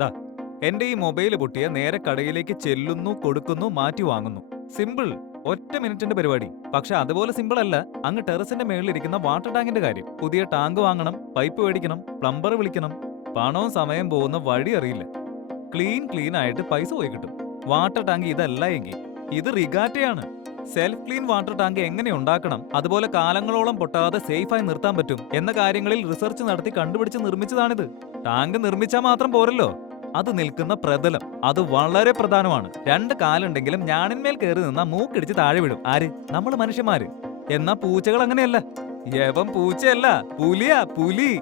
ദാ എന്റെ ഈ മൊബൈൽ പൊട്ടിയ നേരെ കടയിലേക്ക് ചെല്ലുന്നു, കൊടുക്കുന്നു, മാറ്റി വാങ്ങുന്നു. സിമ്പിൾ. ഒറ്റ മിനിറ്റിന്റെ പരിപാടി. പക്ഷെ അതുപോലെ സിമ്പിൾ അല്ല അങ്ങ് ടെറസിന്റെ മേളിലിരിക്കുന്ന വാട്ടർ ടാങ്കിന്റെ കാര്യം. പുതിയ ടാങ്ക് വാങ്ങണം, പൈപ്പ് മേടിക്കണം, പ്ലംബർ വിളിക്കണം. പണവും സമയം പോകുന്ന വഴി അറിയില്ല. ക്ലീൻ ആയിട്ട് പൈസ പോയി കിട്ടും. വാട്ടർ ടാങ്ക് ഇതല്ല എങ്കിൽ ഇത് റിഗാറ്റയാണ്. സെൽഫ് ക്ലീൻ വാട്ടർ ടാങ്ക് എങ്ങനെ ഉണ്ടാക്കണം, അതുപോലെ കാലങ്ങളോളം പൊട്ടാതെ സേഫായി നിർത്താൻ പറ്റും എന്ന കാര്യങ്ങളിൽ റിസർച്ച് നടത്തി കണ്ടുപിടിച്ച് നിർമ്മിച്ചതാണിത്. ടാങ്ക് നിർമ്മിച്ചാൽ മാത്രം പോരല്ലോ, അത് നിൽക്കുന്ന പ്രതലം അത് വളരെ പ്രധാനമാണ്. രണ്ട് കാലുണ്ടെങ്കിലും ഞാണിന്മേൽ കയറി നിന്നാ മൂക്കിടിച്ച് താഴെ വിടും. ആര്? നമ്മൾ മനുഷ്യന്മാര്. എന്നാ പൂച്ചകൾ അങ്ങനെയല്ല. യവൻ പൂച്ചയല്ല, പുലിയാ പുലി.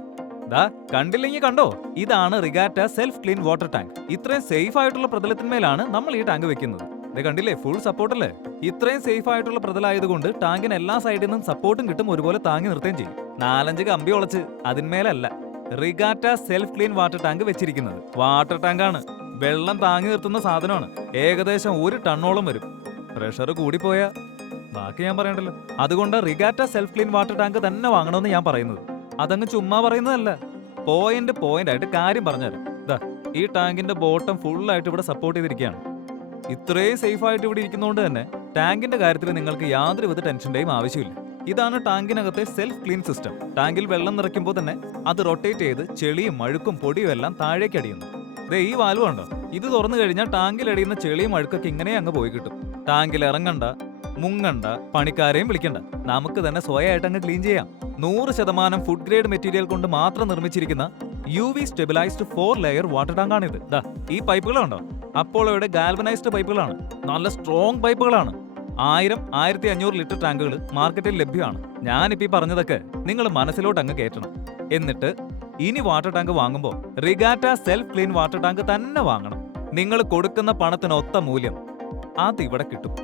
ദാ കണ്ടില്ലെങ്കിൽ കണ്ടോ, ഇതാണ് റിഗാറ്റ സെൽഫ് ക്ലീൻ വാട്ടർ ടാങ്ക്. ഇത്രയും സേഫ് ആയിട്ടുള്ള പ്രതലത്തിന്മേലാണ് നമ്മൾ ഈ ടാങ്ക് വെക്കുന്നത്. ഇത് കണ്ടില്ലേ, ഫുൾ സപ്പോർട്ടല്ലേ. ഇത്രയും സേഫ് ആയിട്ടുള്ള പ്രതലായതുകൊണ്ട് ടാങ്കിന് എല്ലാ സൈഡിൽ നിന്നും സപ്പോർട്ടും കിട്ടും, ഒരുപോലെ താങ്ങി നിർത്തുകയും ചെയ്യും. 4-5 കമ്പി ഉളച്ച് അതിന്മേലല്ല റിഗാറ്റ സെൽഫ് ക്ലീൻ വാട്ടർ ടാങ്ക് വെച്ചിരിക്കുന്നത്. വാട്ടർ ടാങ്കാണ്, വെള്ളം താങ്ങി നിർത്തുന്ന സാധനമാണ്. ഏകദേശം 1 ടണ്ണോളം വരും. പ്രഷർ കൂടിപ്പോയാ ബാക്കി ഞാൻ പറയണ്ടല്ലോ. അതുകൊണ്ട് റിഗാറ്റ സെൽഫ് ക്ലീൻ വാട്ടർ ടാങ്ക് തന്നെ വാങ്ങണമെന്ന് ഞാൻ പറയുന്നത്. അതങ്ങ് ചുമ്മാ പറയുന്നതല്ല, പോയിന്റ് ആയിട്ട് കാര്യം പറഞ്ഞുതരാം. ദാ ഈ ടാങ്കിന്റെ ബോട്ടം ഫുള്ളായിട്ട് ഇവിടെ സപ്പോർട്ട് ചെയ്തിരിക്കുകയാണ്. ഇത്രയും സേഫ് ആയിട്ട് ഇവിടെ ഇരിക്കുന്നതുകൊണ്ട് തന്നെ ടാങ്കിന്റെ കാര്യത്തിൽ നിങ്ങൾക്ക് യാതൊരുവിധ ടെൻഷന്റെയും ആവശ്യമില്ല. ഇതാണ് ടാങ്കിനകത്തെ സെൽഫ് ക്ലീൻ സിസ്റ്റം. ടാങ്കിൽ വെള്ളം നിറയ്ക്കുമ്പോൾ തന്നെ അത് റൊട്ടേറ്റ് ചെയ്ത് ചെളിയും അഴുക്കും പൊടിയും എല്ലാം താഴേക്ക് അടിയുന്നു. ദേ ഈ വാൽവ് കണ്ടോ, ഇത് തുറന്നു കഴിഞ്ഞാൽ ടാങ്കിൽ അടിയുന്ന ചെളിയും അഴുക്കൊക്കെ ഇങ്ങനെ അങ്ങ് പോയി കിട്ടും. ടാങ്കിൽ ഇറങ്ങണ്ട, മുങ്ങണ്ട, പണിക്കാരെയും വിളിക്കണ്ട, നമുക്ക് തന്നെ സ്വയമായിട്ട് അങ്ങ് ക്ലീൻ ചെയ്യാം. 100% ഫുഡ് ഗ്രേഡ് മെറ്റീരിയൽ കൊണ്ട് മാത്രം നിർമ്മിച്ചിരിക്കുന്ന UV സ്റ്റെബിലൈസ്ഡ് 4 ലെയർ വാട്ടർ ടാങ്കാണിത്. ദാ ഈ പൈപ്പുകളുണ്ടോ, അപ്പോളോയുടെ ഗാൽവനൈസ്ഡ് പൈപ്പുകളാണ്. നല്ല സ്ട്രോങ് പൈപ്പുകളാണ്. 1000-1500 ലിറ്റർ ടാങ്കുകൾ മാർക്കറ്റിൽ ലഭ്യമാണ്. ഞാനിപ്പോ ഈ പറഞ്ഞതൊക്കെ നിങ്ങൾ മനസ്സിലോട്ട് അങ്ങ് കയറ്റണം. എന്നിട്ട് ഇനി വാട്ടർ ടാങ്ക് വാങ്ങുമ്പോൾ റിഗാറ്റ സെൽഫ് ക്ലീൻ വാട്ടർ ടാങ്ക് തന്നെ വാങ്ങണം. നിങ്ങൾ കൊടുക്കുന്ന പണത്തിനൊത്ത മൂല്യം അത് ഇവിടെ കിട്ടും.